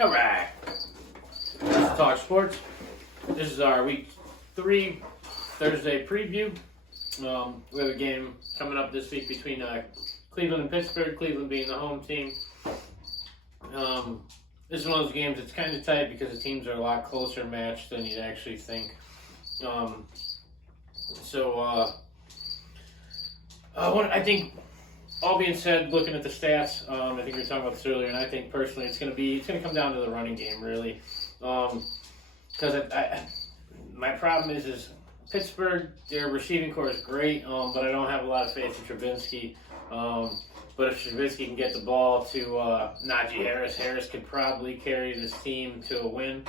All right. This is Talk Sports. This is our Week 3 Thursday preview. We have a game coming up this week between Cleveland and Pittsburgh, Cleveland being the home team. This is one of those games that's kind of tight because the teams are a lot closer matched than you'd actually think. I think, all being said, looking at the stats, I think we were talking about this earlier, and I think personally it's going to come down to the running game, really. Because my problem is Pittsburgh, their receiving core is great, but I don't have a lot of faith in Trubinsky. But if Trubinsky can get the ball to Najee Harris, Harris could probably carry this team to a win.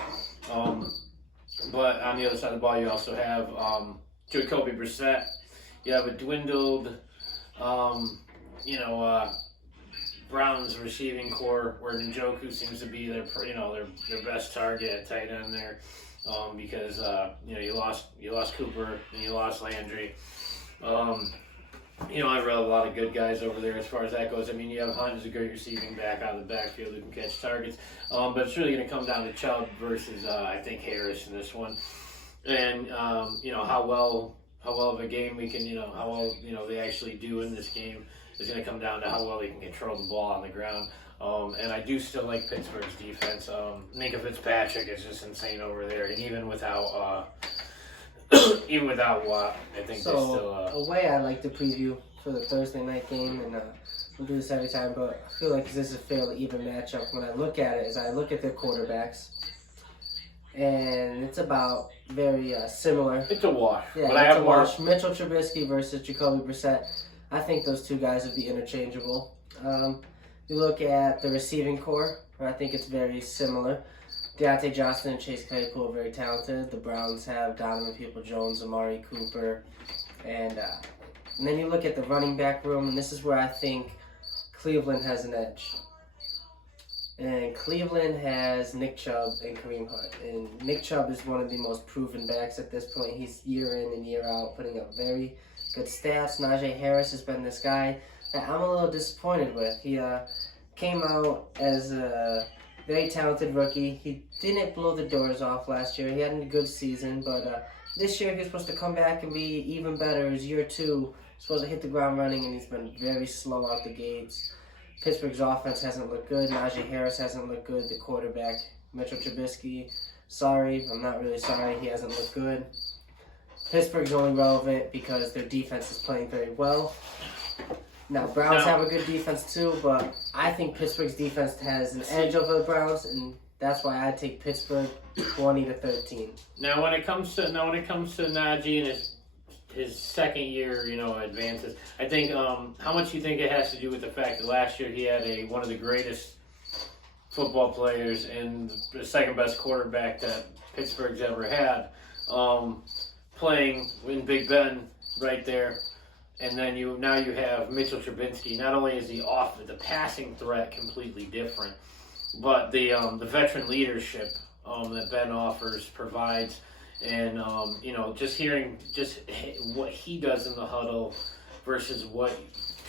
But on the other side of the ball, you also have Jacoby Brissett. You have a dwindled, Browns receiving core, where Njoku seems to be their best target at tight end there, because you lost Cooper and you lost Landry. I've read a lot of good guys over there as far as that goes. I mean, you have Hunt as a great receiving back out of the backfield who can catch targets, but it's really going to come down to Chubb versus I think Harris in this one, and how well of a game we can, how well they actually do in this game is going to come down to how well we can control the ball on the ground. And I do still like Pittsburgh's defense. Minka Fitzpatrick is just insane over there, and even without Watt, I think so. There's still a way I like to preview for the Thursday night game, and we'll do this every time, but I feel like this is a fairly even matchup. When I look at it, is I look at their quarterbacks, and it's about very similar. It's a wash. Yeah, but it's a wash. Mitchell Trubisky versus Jacoby Brissett. I think those two guys would be interchangeable. You look at the receiving core, I think it's very similar. Deontay Johnson and Chase Claypool are very talented. The Browns have Donovan Peoples-Jones, Amari Cooper, and then you look at the running back room, and this is where I think Cleveland has an edge. And Cleveland has Nick Chubb and Kareem Hunt. And Nick Chubb is one of the most proven backs at this point. He's year in and year out putting up very good stats. Najee Harris has been this guy that I'm a little disappointed with. He came out as a very talented rookie. He didn't blow the doors off last year. He had a good season, but this year he's supposed to come back and be even better. His year 2, supposed to hit the ground running, and he's been very slow out the gates. Pittsburgh's offense hasn't looked good. Najee Harris hasn't looked good. The quarterback, Mitchell Trubisky, sorry, I'm not really sorry, he hasn't looked good. Pittsburgh's only relevant because their defense is playing very well. Now, Browns have a good defense too, but I think Pittsburgh's defense has an edge over the Browns, and that's why I take Pittsburgh 20-13. Now, when it comes to Najee and his second year, advances, I think how much you think it has to do with the fact that last year he had one of the greatest football players and the second best quarterback that Pittsburgh's ever had, playing in Big Ben right there. And then you have Mitchell Trubisky. Not only is the passing threat completely different, but the veteran leadership that Ben provides, and just hearing what he does in the huddle versus what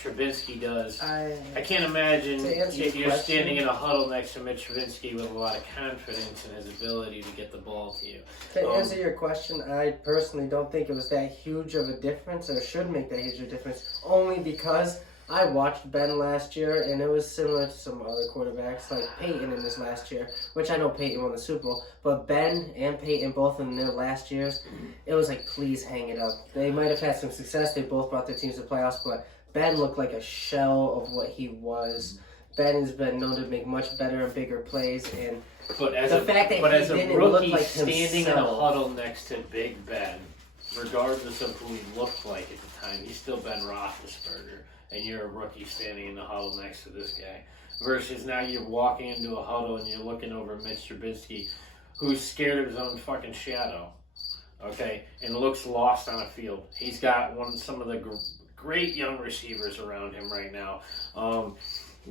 Trubisky does. I can't imagine you're standing in a huddle next to Mitch Trubisky with a lot of confidence in his ability to get the ball to you. To answer your question, I personally don't think it was that huge of a difference, or should make that huge of a difference, only because I watched Ben last year, and it was similar to some other quarterbacks, like Peyton in his last year, which I know Peyton won the Super Bowl, but Ben and Peyton, both in their last years, it was like, please hang it up. They might have had some success. They both brought their teams to the playoffs, but Ben looked like a shell of what he was. Ben has been known to make much better and bigger plays, and as a rookie standing in a huddle next to Big Ben, regardless of who he looked like at the time, he's still Ben Roethlisberger, and you're a rookie standing in the huddle next to this guy. Versus now you're walking into a huddle and you're looking over Mitch Trubisky, who's scared of his own fucking shadow, okay, and looks lost on a field. He's got some of the great young receivers around him right now.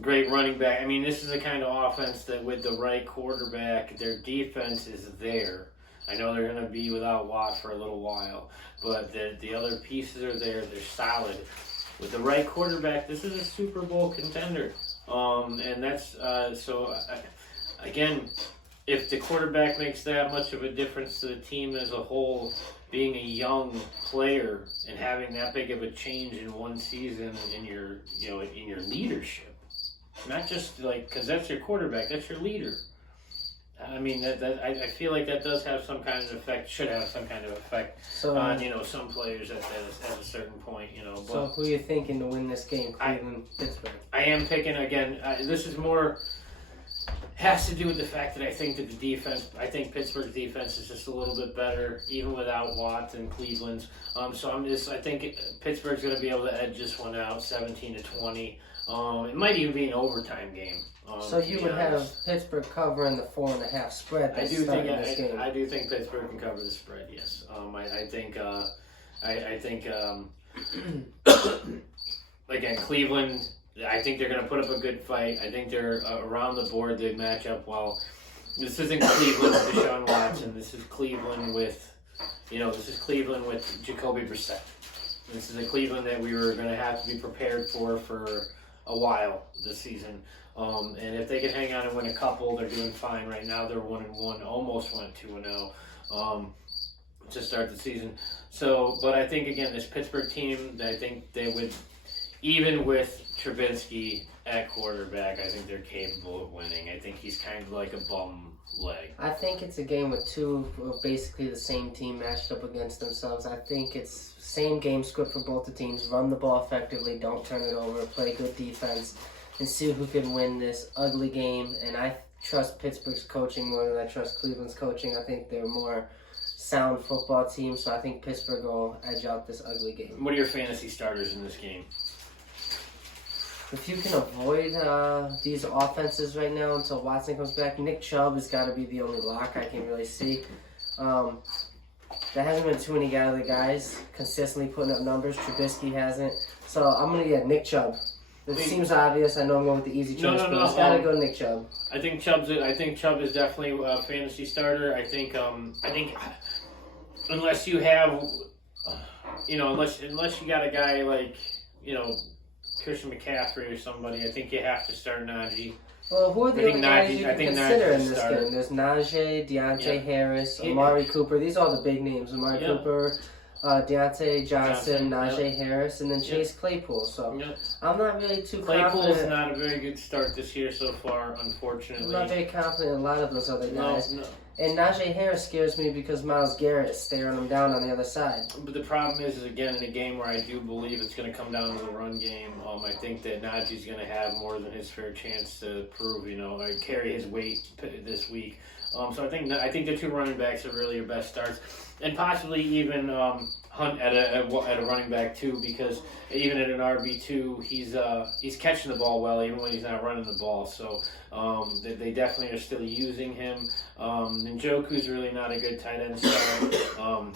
Great running back. I mean, this is the kind of offense that with the right quarterback, their defense is there. I know they're going to be without Watt for a little while, but the other pieces are there. They're solid. With the right quarterback, this is a Super Bowl contender. And that's so again, if the quarterback makes that much of a difference to the team as a whole, being a young player and having that big of a change in one season in your, in your leadership, not just like, because that's your quarterback, that's your leader. I mean, I feel like that does have some kind of effect, should have some kind of effect on, some players at a certain point, But so who are you thinking to win this game, Cleveland, Pittsburgh? I am picking, again, this is more, has to do with the fact that I think that I think Pittsburgh's defense is just a little bit better, even without Watt and Cleveland's. So I think Pittsburgh's going to be able to edge this one out, 17-20. It might even be an overtime game. So you would have Pittsburgh covering the 4.5 spread. I do think Pittsburgh can cover the spread. Yes. I think again, Cleveland. I think they're going to put up a good fight. I think they're around the board. They match up well. This isn't Cleveland with Deshaun Watson. This is Cleveland with, Jacoby Brissett. This is a Cleveland that we were going to have to be prepared for a while this season. And if they can hang on and win a couple, they're doing fine. Right now, they're 1-1, almost went 2-0 to start the season. So, but I think again, this Pittsburgh team, I think they would, even with Trubisky at quarterback, I think they're capable of winning. I think he's kind of like a bum leg. I think it's a game with two of basically the same team matched up against themselves. I think it's same game script for both the teams. Run the ball effectively, don't turn it over, play good defense, and see who can win this ugly game. And I trust Pittsburgh's coaching more than I trust Cleveland's coaching. I think they're more sound football team, so I think Pittsburgh will edge out this ugly game. What are your fantasy starters in this game? If you can avoid these offenses right now until Watson comes back, Nick Chubb has got to be the only lock I can really see. There hasn't been too many other guys consistently putting up numbers. Trubisky hasn't. So I'm going to get Nick Chubb. It seems obvious. I know I'm going with the easy choice, but it's got to go Nick Chubb. I think Chubb is definitely a fantasy starter. I think unless you have, unless you got a guy like, Christian McCaffrey or somebody, I think you have to start Najee. Well, who are the other guys you can consider in this game? There's Najee, Deontay Harris, Amari Cooper. These are all the big names. Amari Cooper, Deontay Johnson, Najee Harris, and then Chase Claypool. So I'm not really too confident. Claypool's not a very good start this year so far, unfortunately. I'm not very confident in a lot of those other guys. No. And Najee Harris scares me because Myles Garrett is staring him down on the other side. But the problem is again, in a game where I do believe it's going to come down to the run game, I think that Najee's going to have more than his fair chance to prove, carry his weight this week. So I think the two running backs are really your best starts, and possibly even Hunt at a running back too, because even at an RB2, he's catching the ball well even when he's not running the ball. So they definitely are still using him. Njoku's really not a good tight end star.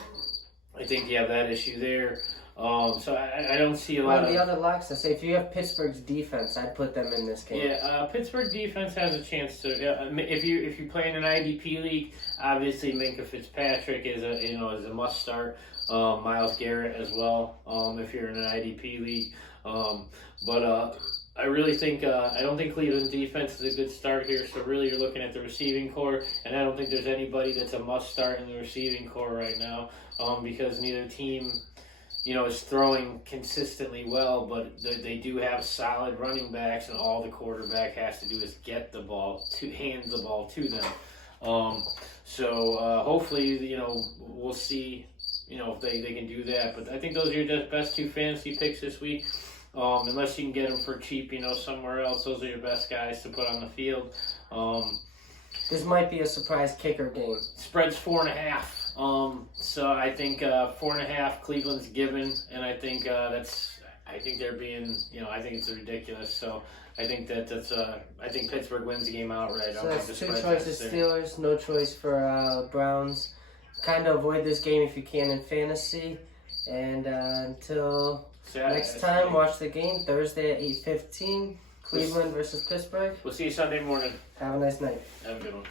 I think you have that issue there. So I don't see a lot of... the other locks, I say, if you have Pittsburgh's defense, I'd put them in this game. Yeah, Pittsburgh defense has a chance to... if you play in an IDP league, obviously Minka Fitzpatrick is a must start. Myles Garrett as well, if you're in an IDP league. But I really think... I don't think Cleveland defense is a good start here, so really you're looking at the receiving core, and I don't think there's anybody that's a must start in the receiving core right now, because neither team... is throwing consistently well, but they do have solid running backs, and all the quarterback has to do is get the ball, hand the ball to them. So hopefully, we'll see, if they can do that. But I think those are your best two fantasy picks this week. Unless you can get them for cheap, somewhere else, those are your best guys to put on the field. This might be a surprise kicker game. Spread's 4.5. So I think 4.5 Cleveland's given, and I think they're being, I think it's ridiculous. So I think I think Pittsburgh wins the game outright. So that's two choices: Steelers, no choice for Browns. Kind of avoid this game if you can in fantasy. And until next time, watch the game Thursday at 8:15. Cleveland versus Pittsburgh. We'll see you Sunday morning. Have a nice night. Have a good one.